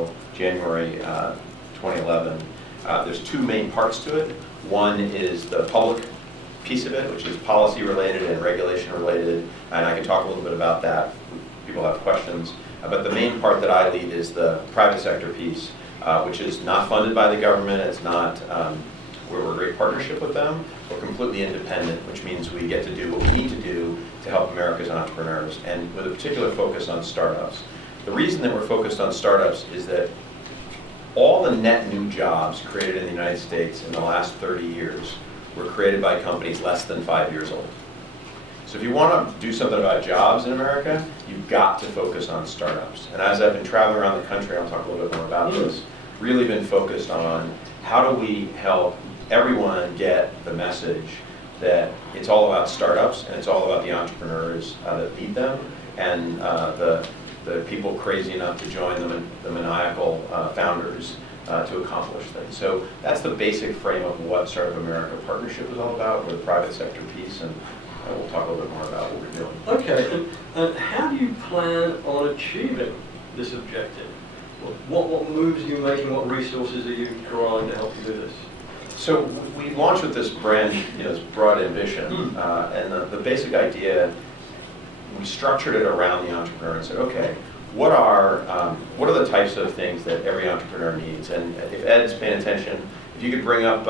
until January 2011. There's two main parts to it. One is the public piece of it, which is policy related and regulation related, and I can talk a little bit about that if people have questions. But the main part that I lead is the private sector piece, which is not funded by the government. It's not, we're a great partnership with them. We're completely independent, which means we get to do what we need to do to help America's entrepreneurs, and with a particular focus on startups. The reason that we're focused on startups is that all the net new jobs created in the United States in the last 30 years were created by companies less than 5 years old. So if you want to do something about jobs in America, you've got to focus on startups. And as I've been traveling around the country, I'll talk a little bit more about this, really been focused on how do we help everyone get the message that it's all about startups and it's all about the entrepreneurs that lead them and the people crazy enough to join the maniacal founders to accomplish things. So that's the basic frame of what Startup America Partnership is all about, or the private sector piece, and we'll talk a little bit more about what we're doing. Okay, and how do you plan on achieving this objective? What moves are you making? What resources are you drawing to help you do this? So we launched with this brand, this broad ambition, and the basic idea, we structured it around the entrepreneur and said, okay, what are the types of things that every entrepreneur needs? And if Ed's paying attention, if you could bring up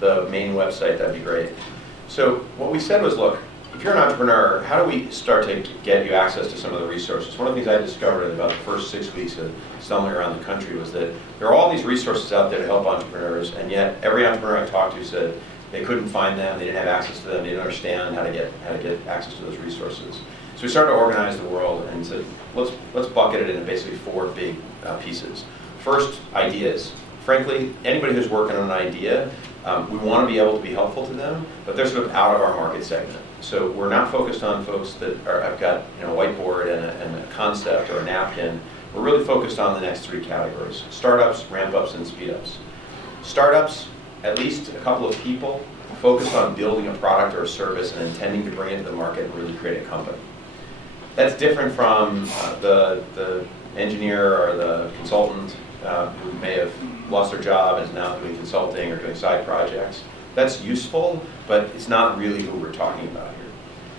the main website, that'd be great. So what we said was, look, if you're an entrepreneur, how do we start to get you access to some of the resources? One of the things I discovered in about the first 6 weeks of stumbling around the country was that there are all these resources out there to help entrepreneurs, and yet every entrepreneur I talked to said they couldn't find them, they didn't have access to them, they didn't understand how to get access to those resources. So we started to organize the world and said, let's bucket it into basically four big pieces. First, ideas. Frankly, anybody who's working on an idea, we want to be able to be helpful to them, but they're sort of out of our market segment. So we're not focused on folks that have got a whiteboard and a concept or a napkin. We're really focused on the next three categories: startups, ramp-ups, and speed-ups. Startups, at least a couple of people focused on building a product or a service and intending to bring it to the market and really create a company. That's different from the engineer or the consultant who may have lost their job and is now doing consulting or doing side projects. That's useful, but it's not really who we're talking about here.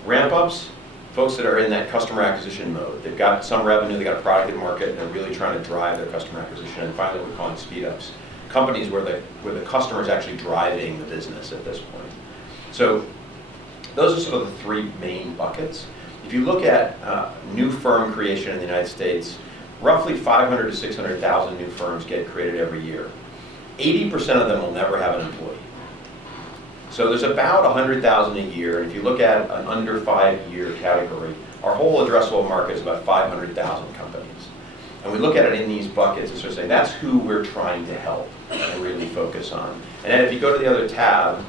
Ramp-ups, folks that are in that customer acquisition mode. They've got some revenue, they've got a product in market, and they're really trying to drive their customer acquisition. And finally, we're calling speed-ups. Companies where the customer is actually driving the business at this point. So those are sort of the three main buckets. If you look at new firm creation in the United States, roughly 500 to 600,000 new firms get created every year. 80% of them will never have an employee. So there's about 100,000 a year, and if you look at an under 5-year category, our whole addressable market is about 500,000 companies. And we look at it in these buckets and sort of say, that's who we're trying to help and really focus on. And then if you go to the other tab,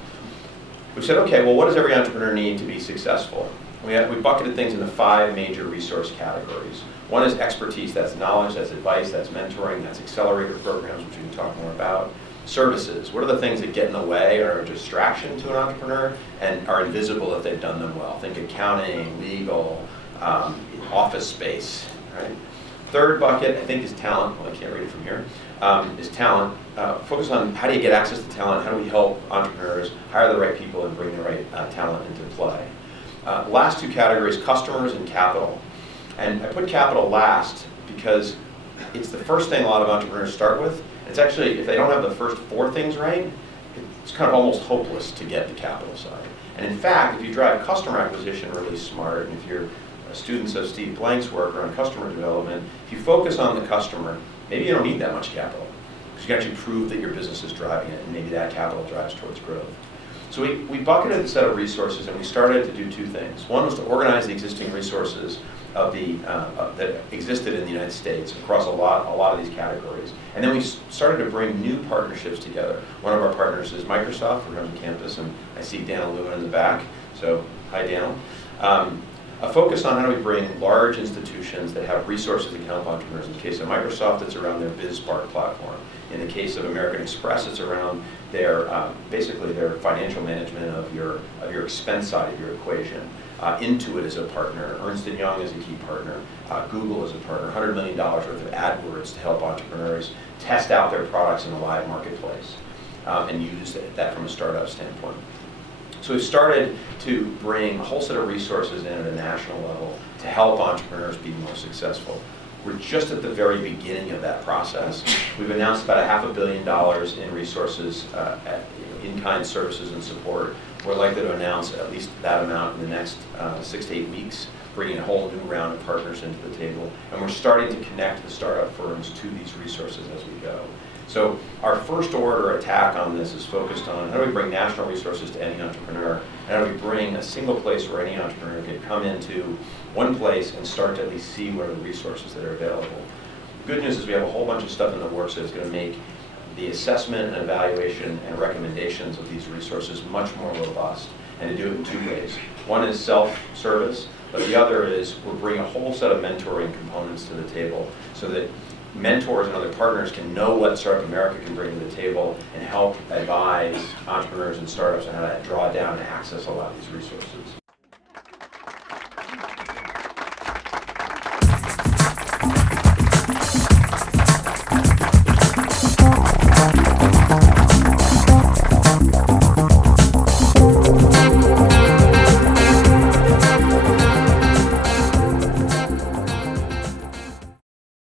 we've said, okay, well, what does every entrepreneur need to be successful? We bucketed things into 5 major resource categories. One is expertise, that's knowledge, that's advice, that's mentoring, that's accelerator programs, which we can talk more about. Services, what are the things that get in the way or are a distraction to an entrepreneur and are invisible if they've done them well? Think accounting, legal, office space, right? Third bucket, I think, is talent. Well, I can't read it from here. Is talent. Focus on how do you get access to talent, how do we help entrepreneurs hire the right people and bring the right talent into play. Last two categories, customers and capital. And I put capital last because it's the first thing a lot of entrepreneurs start with. It's actually, if they don't have the first 4 things right, it's kind of almost hopeless to get the capital side. And in fact, if you drive customer acquisition really smart, and if you're students of Steve Blank's work around customer development, if you focus on the customer, maybe you don't need that much capital, because you can actually prove that your business is driving it, and maybe that capital drives towards growth. So we bucketed a set of resources, and we started to do 2 things. One was to organize the existing resources of that existed in the United States across a lot of these categories. And then we started to bring new partnerships together. One of our partners is Microsoft. We're on campus, and I see Daniel Lewin in the back. So, hi, Daniel. A focus on how do we bring large institutions that have resources that can help entrepreneurs. In the case of Microsoft, it's around their BizSpark platform. In the case of American Express, it's around their basically their financial management of your expense side of your equation. Intuit is a partner, Ernst & Young is a key partner, Google is a partner, $100 million worth of AdWords to help entrepreneurs test out their products in a live marketplace and use that from a startup standpoint. So we've started to bring a whole set of resources in at a national level to help entrepreneurs be more successful. We're just at the very beginning of that process. We've announced about $500 million in resources, in-kind services and support. We're likely to announce at least that amount in the next 6 to 8 weeks, bringing a whole new round of partners into the table. And we're starting to connect the startup firms to these resources as we go. So our first order attack on this is focused on how do we bring national resources to any entrepreneur, and how do we bring a single place where any entrepreneur can come into one place and start to at least see what are the resources that are available. The good news is we have a whole bunch of stuff in the works that's going to make the assessment and evaluation and recommendations of these resources much more robust, and to do it in 2 ways. One is self-service, but the other is we're bringing a whole set of mentoring components to the table so that mentors and other partners can know what Startup America can bring to the table and help advise entrepreneurs and startups on how to draw down and access a lot of these resources.